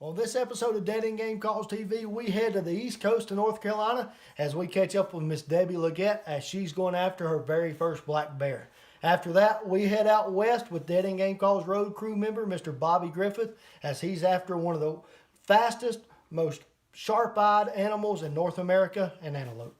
On this episode of Dead End Game Calls TV, we head to the East Coast of North Carolina as we catch up with Miss Debbie Leggett as she's going after her very first black bear. After that, we head out west with Dead End Game Calls road crew member Mr. Bobby Griffith as he's after one of the fastest, most sharp-eyed animals in North America, an antelope.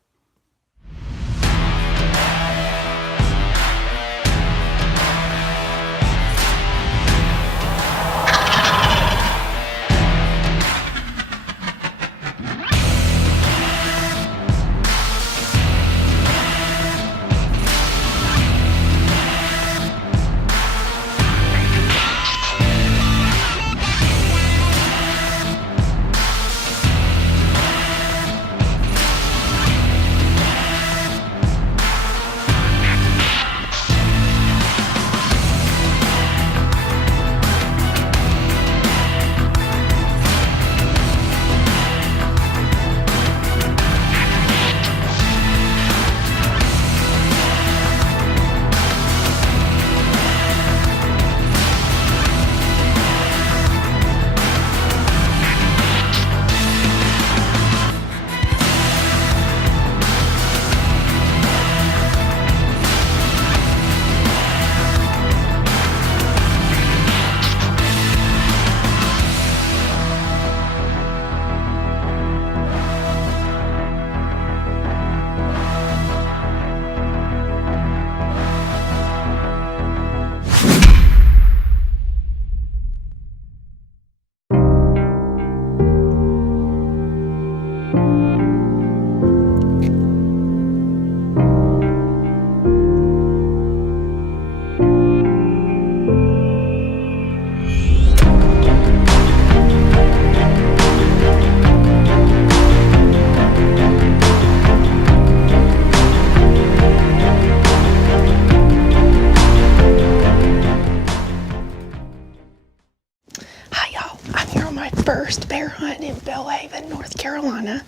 First bear hunt in Belhaven, North Carolina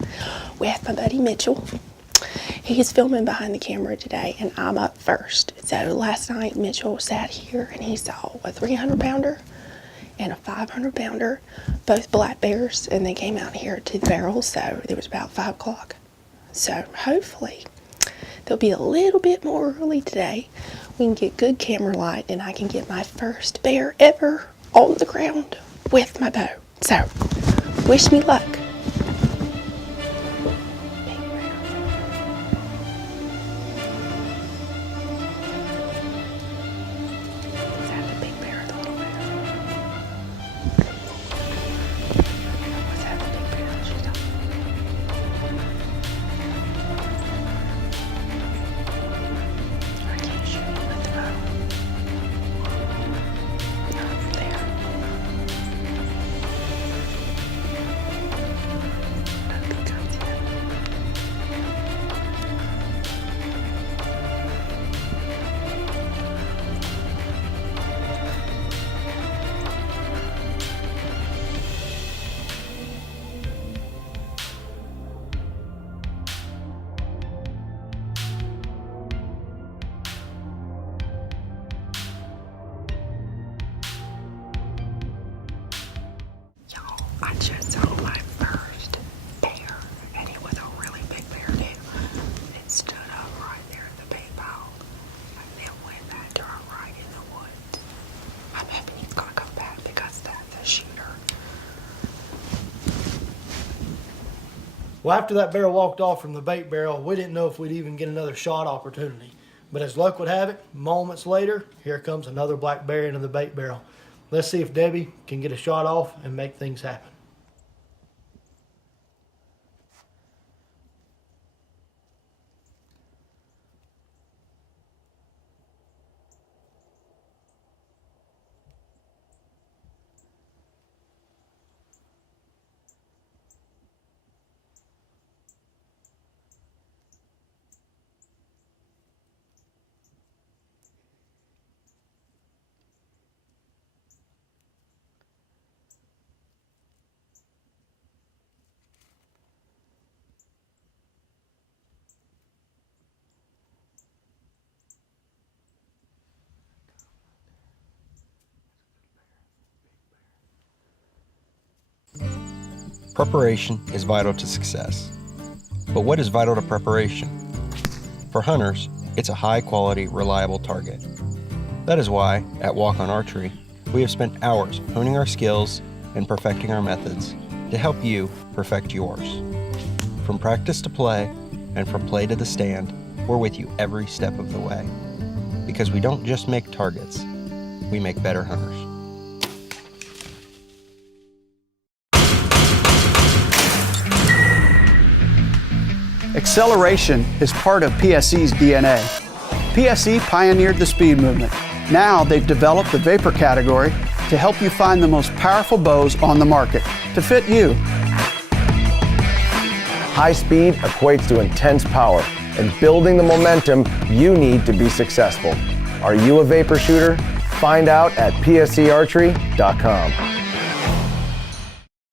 with my buddy Mitchell. He's filming behind the camera today and I'm up first. So last night Mitchell sat here and he saw a 300-pounder and a 500-pounder, both black bears, and they came out here to the barrel, so it was about 5 o'clock. So hopefully there'll be a little bit more early today. We can get good camera light and I can get my first bear ever on the ground with my bow. So, wish me luck. Is that the big bear or the little bear? Was that the big bear that she's talking about? I can't shoot him with the bow. Not there. I just saw my first bear, and it was a really big bear too. It stood up right there in the big pile, and then went back to our right in the woods. I'm hoping he's gonna come back because that's a shooter. Well, after that bear walked off from the bait barrel, we didn't know if we'd even get another shot opportunity. But as luck would have it, moments later, here comes another black bear into the bait barrel. Let's see if Debbie can get a shot off and make things happen. Preparation is vital to success. But what is vital to preparation? For hunters, it's a high-quality, reliable target. That is why, at Walk On Archery, we have spent hours honing our skills and perfecting our methods to help you perfect yours. From practice to play, and from play to the stand, we're with you every step of the way. Because we don't just make targets, we make better hunters. Acceleration is part of PSE's DNA. PSE pioneered the speed movement. Now they've developed the vapor category to help you find the most powerful bows on the market to fit you. High speed equates to intense power and building the momentum you need to be successful. Are you a vapor shooter? Find out at psearchery.com.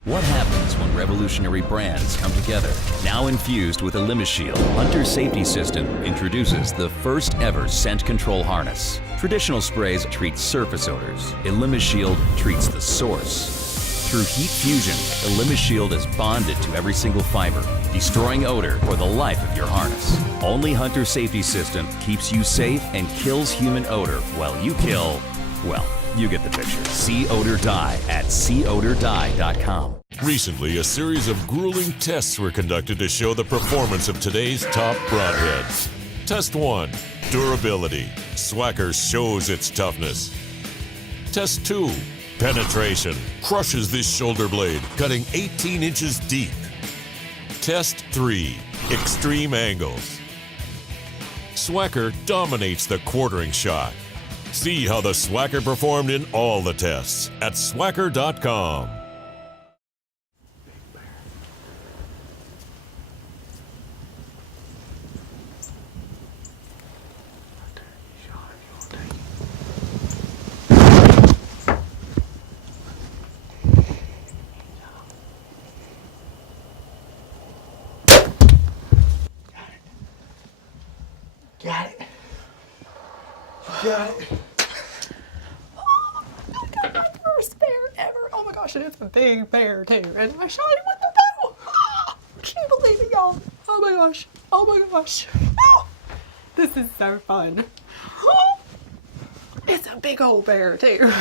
What happens when revolutionary brands come together? Now infused with a LimiShield, Hunter Safety System introduces the first ever scent control harness. Traditional sprays treat surface odors. LimiShield treats the source. Through heat fusion, LimiShield is bonded to every single fiber, destroying odor for the life of your harness. Only Hunter Safety System keeps you safe and kills human odor while you kill, well, you get the picture. See Odor Die at seeodordie.com. Recently, a series of grueling tests were conducted to show the performance of today's top broadheads. Test 1, durability. Swacker shows its toughness. Test 2, penetration. Crushes this shoulder blade, cutting 18 inches deep. Test 3, extreme angles. Swacker dominates the quartering shot. See how the Swacker performed in all the tests at swacker.com. Got it. Got it. I got my first bear ever. Oh my gosh, and it's a big bear too. And I shot him with the bow. Oh, I can't believe it, y'all. Oh my gosh. Oh my gosh. Oh, this is so fun. Oh, it's a big old bear too.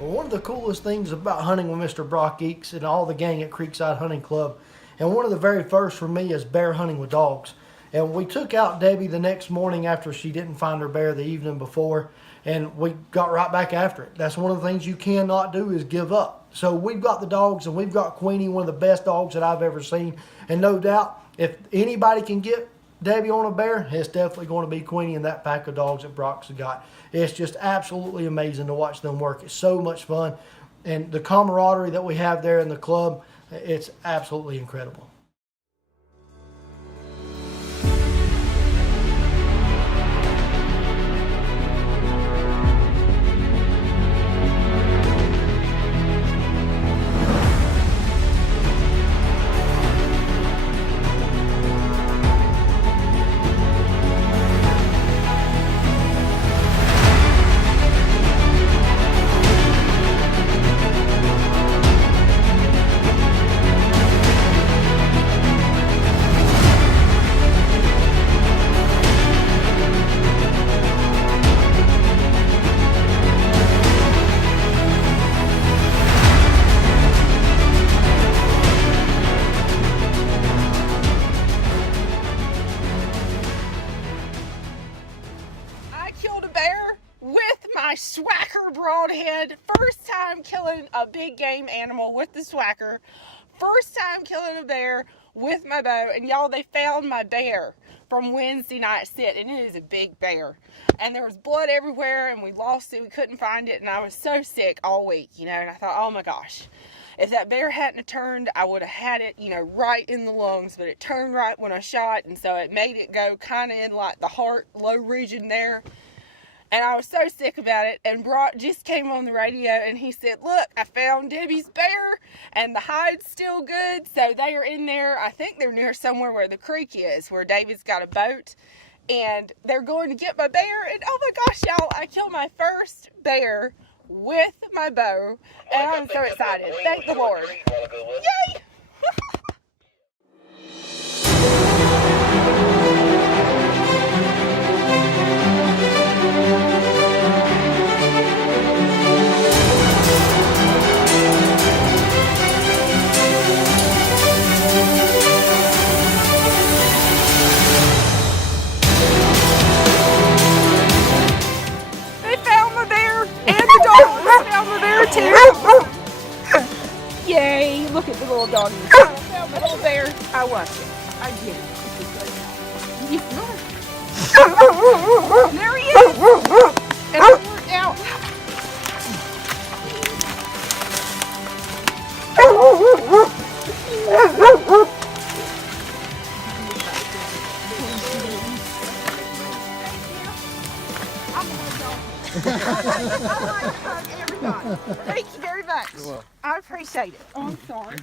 Well, one of the coolest things about hunting with Mr. Brock Eakes and all the gang at Creekside Hunting Club, and one of the very first for me, is bear hunting with dogs. And we took out Debbie the next morning after she didn't find her bear the evening before, and we got right back after it. That's one of the things you cannot do is give up. So we've got the dogs, and we've got Queenie, one of the best dogs that I've ever seen. And no doubt, if anybody can get Debbie on a bear, it's definitely going to be Queenie and that pack of dogs that Brock's got. It's just absolutely amazing to watch them work. It's so much fun. And the camaraderie that we have there in the club, it's absolutely incredible. my Swacker broadhead. First time killing a big game animal with the Swacker. First time killing a bear with my bow. And y'all, they found my bear from Wednesday night sit, and it is a big bear. And there was blood everywhere, and we lost it. We couldn't find it, and I was so sick all week, you know. And I thought, oh my gosh, if that bear hadn't have turned, I would have had it, you know, right in the lungs. But it turned right when I shot, and so it made it go kind of in like the heart, low region there. And I was so sick about it, and Brock just came on the radio and he said, look, I found Debbie's bear and the hide's still good. So they are in there. I think they're near somewhere where the creek is, where David's got a boat, and they're going to get my bear. And oh my gosh, y'all, I killed my first bear with my bow, and I'm so excited. Thank the Lord. Yay! Yay, look at the little doggy. I found my little bear. I watched it. I get it. There he is. And I worked out. Thank you very much. I appreciate it. Oh, I'm sorry.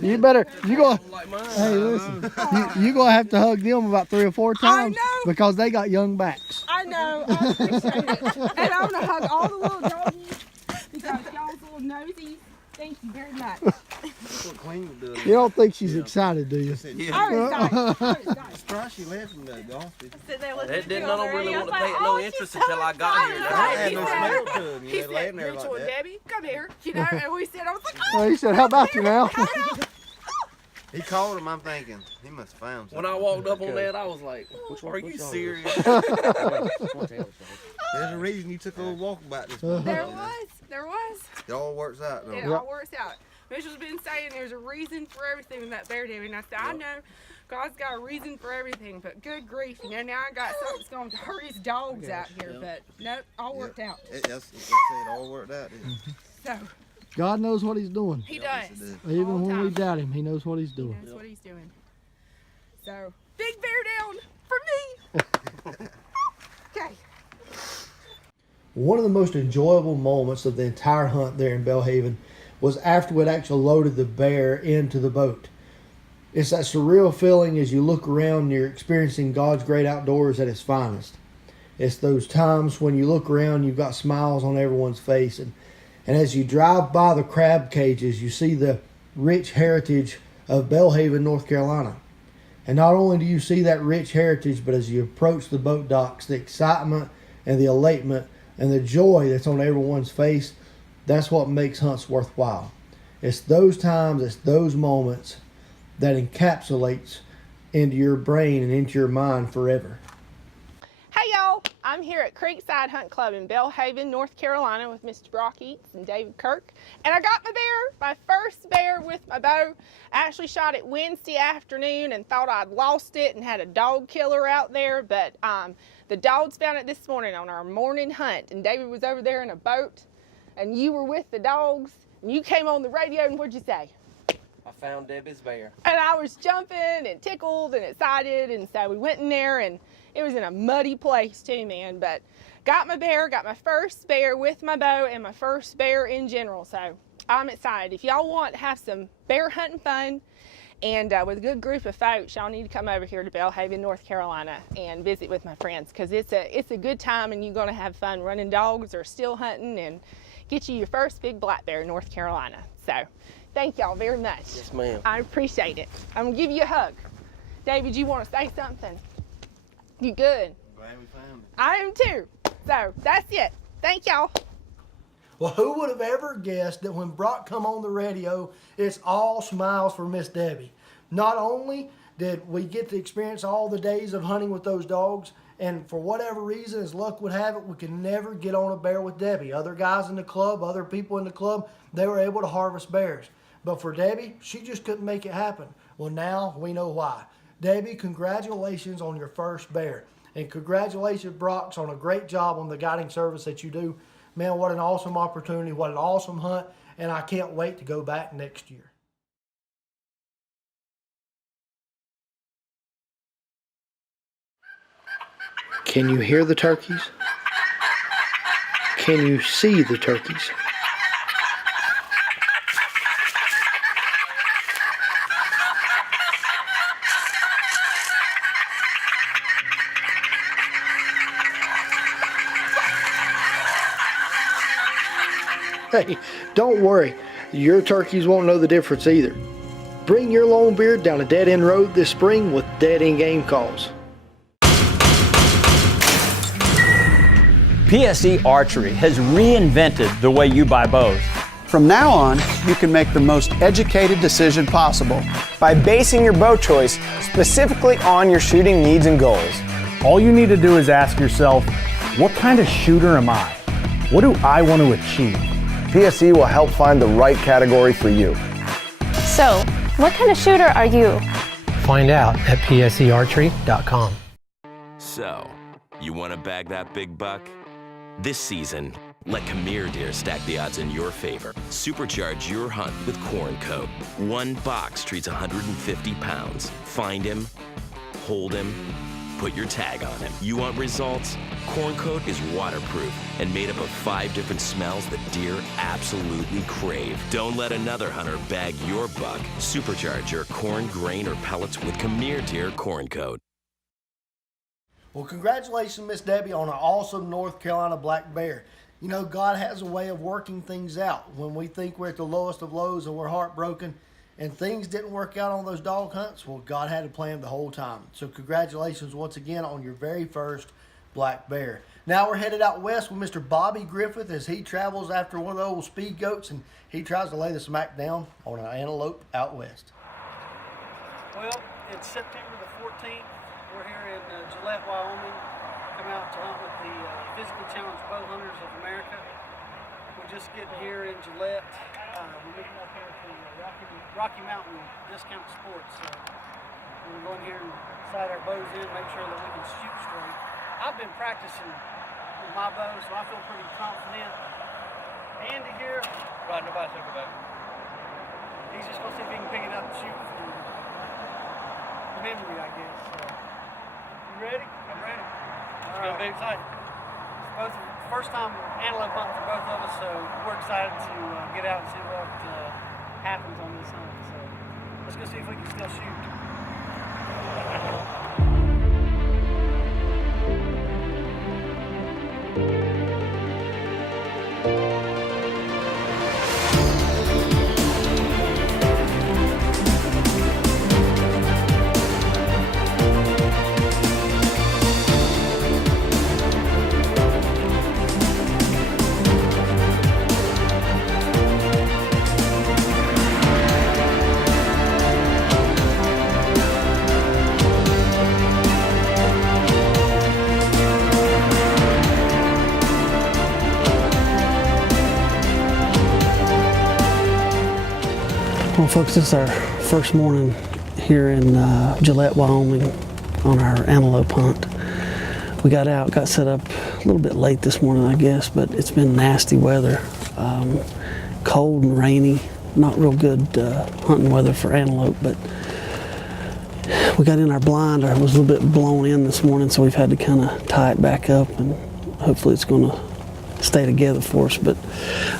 You better, hey, listen, you gonna have to hug them about 3 or 4 times. I know. Because they got young backs. I know. I appreciate it. And I'm going to hug all the little doggies because y'all's little nosies. Thank you very much. You don't think she's excited, do you? I'm excited. Surprised she left from the golf. That didn't I don't really want to pay no interest until I got here. I had no smell to them. He You laying said, there Rachel like and that. Debbie, come here. You know, and we said, I was like, Oh, he said, how about you now? He called him. I'm thinking he must have found something. When I walked up on that, I was like, are you serious? There's a reason you took a little walk about this morning. There was. It all works out, though. It all works out. Mitchell's been saying there's a reason for everything with that bear, Debbie. And I said, I know. God's got a reason for everything, but good grief, you know, now I got something that's going to hurt his dogs out here, but nope, all worked out. It all worked out. So, God knows what he's doing. he does. Even when we doubt him, he knows what he's doing. That's what he's doing. So, big bear down for me. Okay. One of the most enjoyable moments of the entire hunt there in Belhaven was after we'd actually loaded the bear into the boat. It's that surreal feeling as you look around and you're experiencing God's great outdoors at its finest. It's those times when you look around, you've got smiles on everyone's face, and as you drive by the crab cages, you see the rich heritage of Belhaven, North Carolina. And not only do you see that rich heritage, but as you approach the boat docks, the excitement and the elatement and the joy that's on everyone's face, that's what makes hunts worthwhile. It's those times, it's those moments that encapsulates into your brain and into your mind forever. Hey y'all, I'm here at Creekside Hunt Club in Belhaven, North Carolina with Mr. Brock Eats and David Kirk. And I got my bear, my first bear with my bow. I actually shot it Wednesday afternoon and thought I'd lost it and had a dog killer out there, but the dogs found it this morning on our morning hunt, and David was over there in a boat and you were with the dogs and you came on the radio, and what'd you say? I found Debbie's bear. And I was jumping and tickled and excited, and so we went in there, and it was in a muddy place too, man, but got my bear, got my first bear with my bow and my first bear in general, so I'm excited. If y'all want to have some bear hunting fun and with a good group of folks, y'all need to come over here to Belhaven, North Carolina and visit with my friends, because it's a good time and you're going to have fun running dogs or still hunting and get you your first big black bear in North Carolina. So thank y'all very much. Yes, ma'am. I appreciate it. I'm gonna give you a hug. David, you want to say something? You good? Glad we found it. I am too. So that's it. Thank y'all. Well, who would have ever guessed that when Brock come on the radio, it's all smiles for Miss Debbie. Not only did we get to experience all the days of hunting with those dogs, and for whatever reason, as luck would have it, we could never get on a bear with Debbie. Other guys in the club, other people in the club, they were able to harvest bears. But for Debbie, she just couldn't make it happen. Well, now we know why. Debbie, congratulations on your first bear. And congratulations, Brock, on a great job on the guiding service that you do. Man, what an awesome opportunity, what an awesome hunt, and I can't wait to go back next year. Can you hear the turkeys? Can you see the turkeys? Hey, don't worry, your turkeys won't know the difference either. Bring your long beard down a dead-end road this spring with dead-end game calls. PSE Archery has reinvented the way you buy bows. From now on, you can make the most educated decision possible. By basing your bow choice specifically on your shooting needs and goals. All you need to do is ask yourself, what kind of shooter am I? What do I want to achieve? PSE will help find the right category for you. So, what kind of shooter are you? Find out at psearchery.com. So, you want to bag that big buck? This season, let Khmer Deer stack the odds in your favor. Supercharge your hunt with Corn Coat. One box treats 150 pounds. Find him, hold him, put your tag on him. You want results? Corn Coat is waterproof and made up of 5 different smells that deer absolutely crave. Don't let another hunter bag your buck. Supercharge your corn, grain, or pellets with Khmer Deer Corn Coat. Well, congratulations, Miss Debbie, on an awesome North Carolina black bear. You know, God has a way of working things out. When we think we're at the lowest of lows and we're heartbroken and things didn't work out on those dog hunts, well, God had a plan the whole time. So congratulations once again on your very first black bear. Now we're headed out west with Mr. Bobby Griffith as he travels after one of the old speed goats and he tries to lay the smack down on an antelope out west. Well, it's September the 14th. We're here in Gillette, Wyoming. Come out to hunt with the Physically Challenged Bow Hunters of America. We're just getting here in Gillette. We're meeting up here at the Rocky Mountain Discount Sports. We're going here and sight our bows in, make sure that we can shoot straight. I've been practicing with my bow, so I feel pretty confident. Andy here, riding a bicycle back. He's just going to see if he can pick it up and shoot from memory, I guess. You ready? I'm ready. It's going to be exciting. Both first time antelope hunt for both of us, so we're excited to get out and see what happens on this hunt. So let's go see if we can still shoot. Well, folks, this is our first morning here in Gillette, Wyoming on our antelope hunt. We got out, got set up a little bit late this morning, I guess, but it's been nasty weather, cold and rainy, not real good hunting weather for antelope, but we got in our blind. It was a little bit blown in this morning, so we've had to kind of tie it back up, and hopefully it's going to stay together for us. But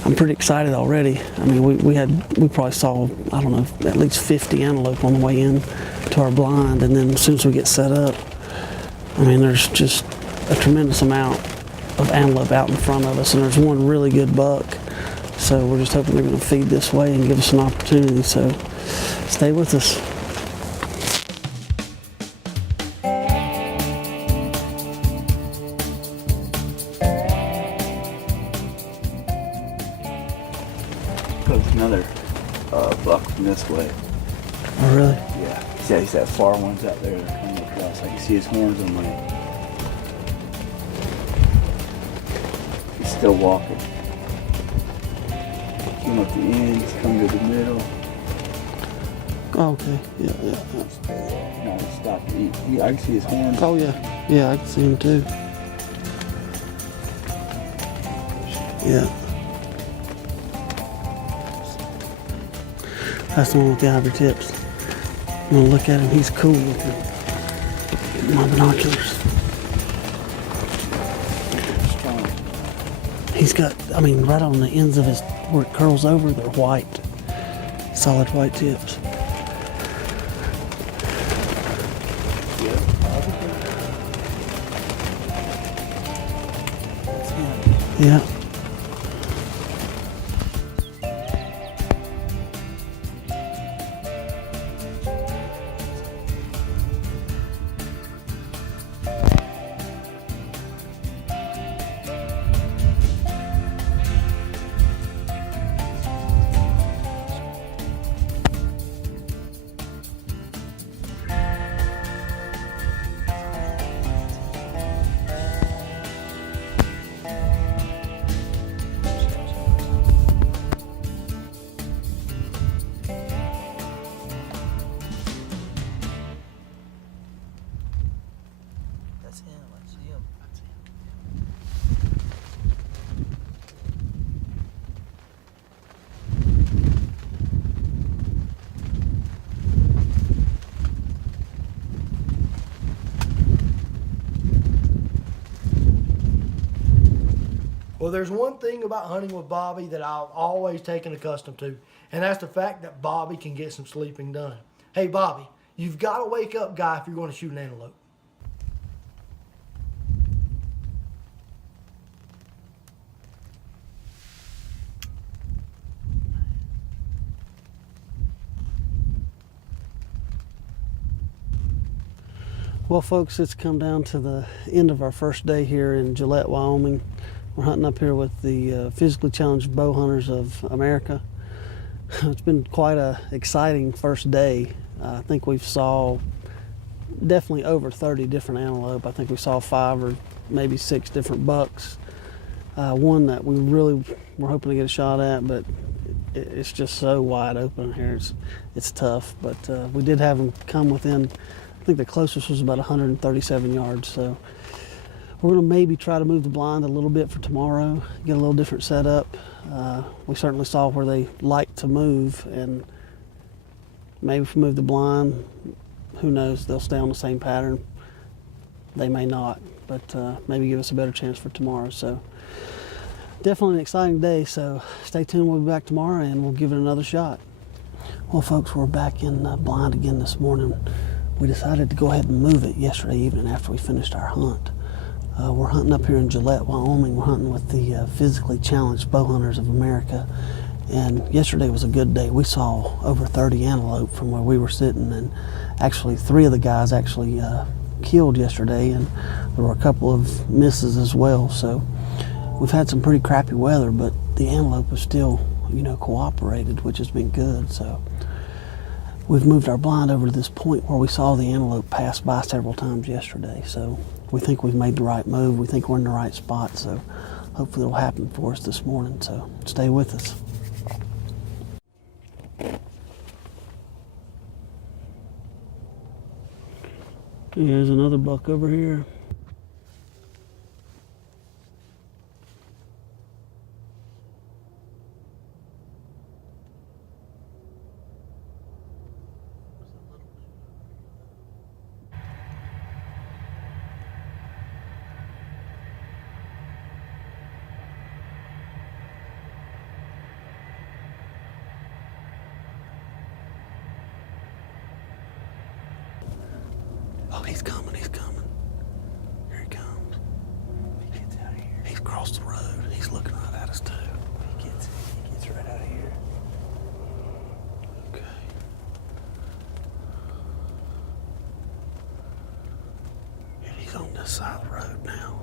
I'm pretty excited already. I mean, we probably saw, I don't know, at least 50 antelope on the way in to our blind, and then as soon as we get set up, I mean, there's just a tremendous amount of antelope out in front of us, and there's one really good buck. So we're just hoping they're going to feed this way and give us an opportunity. So stay with us. There's another buck from this way. Oh, really? Yeah. He's that far ones out there that are coming across. I can see his horns on my. He's still walking. Came up the end, he's coming to the middle. Oh, okay. Yeah. No, he stopped. I can see his horns. Oh, yeah. Yeah, I can see him too. Yeah. That's the one with the ivory tips. I'm gonna look at him, he's cool looking. Get my binoculars. He's got, I mean, right on the ends of his, where it curls over, they're white, solid white tips. Yeah. That's him. I see him. Well, there's one thing about hunting with Bobby that I've always taken accustomed to, and that's the fact that Bobby can get some sleeping done. Hey, Bobby, you've got to wake up, guy, if you're going to shoot an antelope. Well, folks, it's come down to the end of our first day here in Gillette, Wyoming. We're hunting up here with the physically challenged bow hunters of America. It's been quite a exciting first day. I think we've saw definitely over 30 different antelope. I think we saw 5 or maybe 6 different bucks. One that we really were hoping to get a shot at, but it's just so wide open here. It's tough, but we did have them come within, I think the closest was about 137 yards. So we're going to maybe try to move the blind a little bit for tomorrow, get a little different setup. We certainly saw where they like to move, and maybe if we move the blind, who knows, they'll stay on the same pattern. They may not, but maybe give us a better chance for tomorrow. So definitely an exciting day, so stay tuned. We'll be back tomorrow and we'll give it another shot. Well, folks, we're back in blind again this morning. We decided to go ahead and move it yesterday evening after we finished our hunt. We're hunting up here in Gillette, Wyoming. We're hunting with the physically challenged bow hunters of America. And yesterday was a good day. We saw over 30 antelope from where we were sitting, and actually 3 of the guys actually killed yesterday, and there were a couple of misses as well. So we've had some pretty crappy weather, but the antelope has still, cooperated, which has been good. So we've moved our blind over to this point where we saw the antelope pass by several times yesterday. So we think we've made the right move. We think we're in the right spot. So hopefully it'll happen for us this morning. So stay with us. Here's another buck over here. Oh, he's coming, he's coming. Here he comes. He gets out of here. He's crossed the road. He's looking right at us too. He gets right out of here. Okay. And he's on this side of the road now.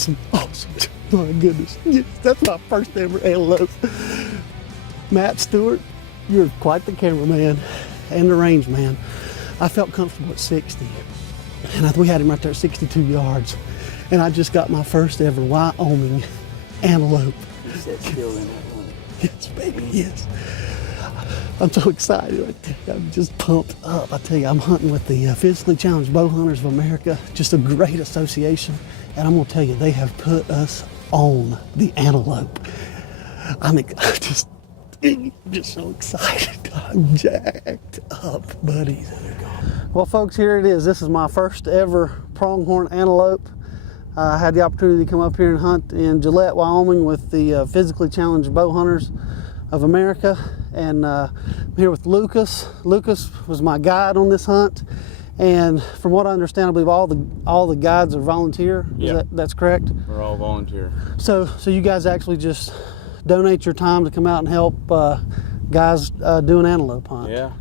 awesome, awesome. My goodness, yes, that's my first ever antelope. Matt Stewart, you're quite the cameraman and the range man. I felt comfortable at 60, and we had him right there at 62 yards, and I just got my first ever Wyoming antelope. He sat still in that one. Yes, baby, yes. I'm so excited. I'm just pumped up. I tell you, I'm hunting with the Physically Challenged Bow Hunters of America, just a great association, and I'm gonna tell you, they have put us on the antelope. I'm just so excited. I'm jacked up, buddy. Well, folks, here it is. This is my first ever pronghorn antelope. I had the opportunity to come up here and hunt in Gillette, Wyoming with the Physically Challenged Bow Hunters of America, and I'm here with Lucas. Lucas was my guide on this hunt, and from what I understand, I believe all the guides are volunteer. Yeah. That's correct? We're all volunteer. So you guys actually just donate your time to come out and help guys do an antelope hunt? Yeah,